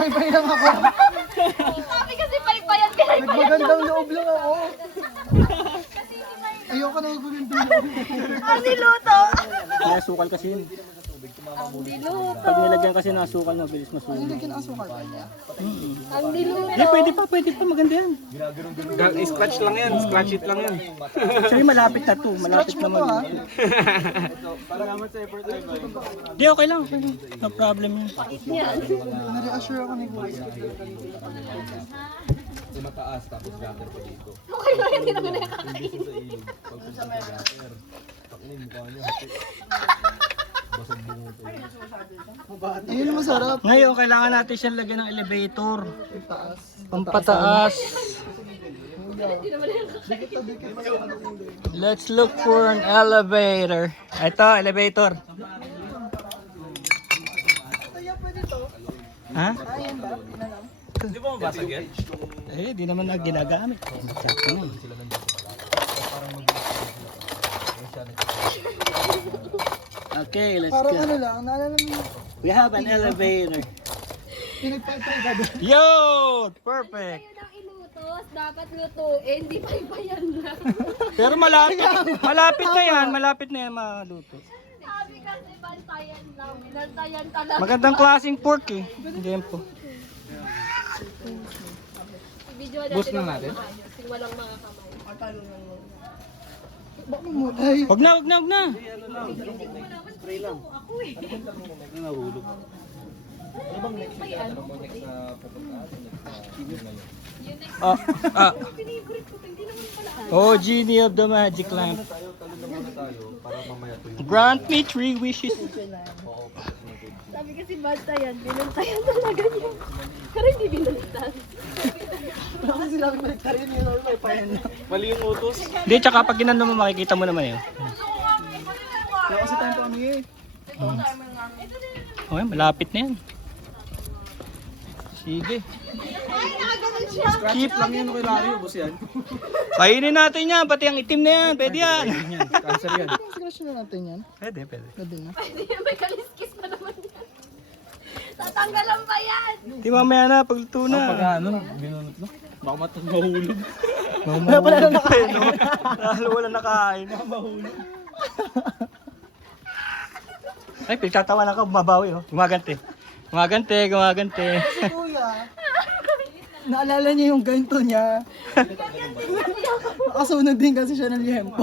Nagpaypay lang ako. Sabi kasi paypayan, pinaypayan. Nagmagandang loob lang ako. Ayoko na magagandang loob. Ang niluto. May asukal kasi yun. Ang niluto. Pag nilagyan kasi ng asukal, mabilis masunog. Nilagyan ang asukal. Ang niluto. Hindi, pwede pa, maganda yan. Scratch lang yan, scratch it lang yan. Actually, malapit na to. Malapit Scratch mo to, naman. Hindi, okay lang. No problem yun. Na-reassure ako ni Kuya. Mataas tapos gutter pa dito. Okay lang, hindi naman nakakain. Pagpunta sa gutter, takinin mukha niya. Basag bungo to. Ayun ang masarap. Ngayon, kailangan natin siyang lagyan ng elevator. Taas. Pampataas. Let's look for an elevator. Ito, elevator. Ha? Di ba mabasag yan? Eh, di naman na ginagamit. Sakto na. Okay, let's Parang go. ano lang, naalala mo yung We have an elevator. pinagpaypay ka doon. Yo! Perfect! Ayun ang inutos, dapat lutuin, di paypayan lang. Pero malapit na yan maluto. Sabi kasi bantayan lang, binantayan ka lang. Magandang klaseng pork eh. Ganyan po. Video Boost na natin? Kasi walang mga kamay. Baka mamutay. Wag na. Nahulog. Ah. Oh, genie of the magic lamp. Para mamaya to yung Grant me 3 wishes. Sabi kasi bantayan, binantayan talaga niya. Pero hindi binalitan. Wala kasi sinabi baliktarin yun. Paypayan na. mali yung utos. Hindi, tsaka pag ginano mo, makikita mo naman yun. Wala kasi tayong pami eh. Okay, malapit na yan. Sige. Ay, nakaganon siya. Keep. Lang yan kay Larry, ubos yan. Kainin natin yan, pati ang itim na yan. Pwede yan. Cancer yan. Scratch na natin yan. Pwede. Pwede na. Hindi, may kaliskis pa naman yan. Tatanggalan pa yan. Di mamaya na, pagluto na. Pag ano, binunot na. Baka mahulog. Wala pala na nakain. Lalo wala nakain. Mahulog. Ay, pinagtatawa na ka, bumabawi oh. Gumagante. Si Kuya, naalala niya yung ganito niya. Nakasunod din kasi siya ng liyempo.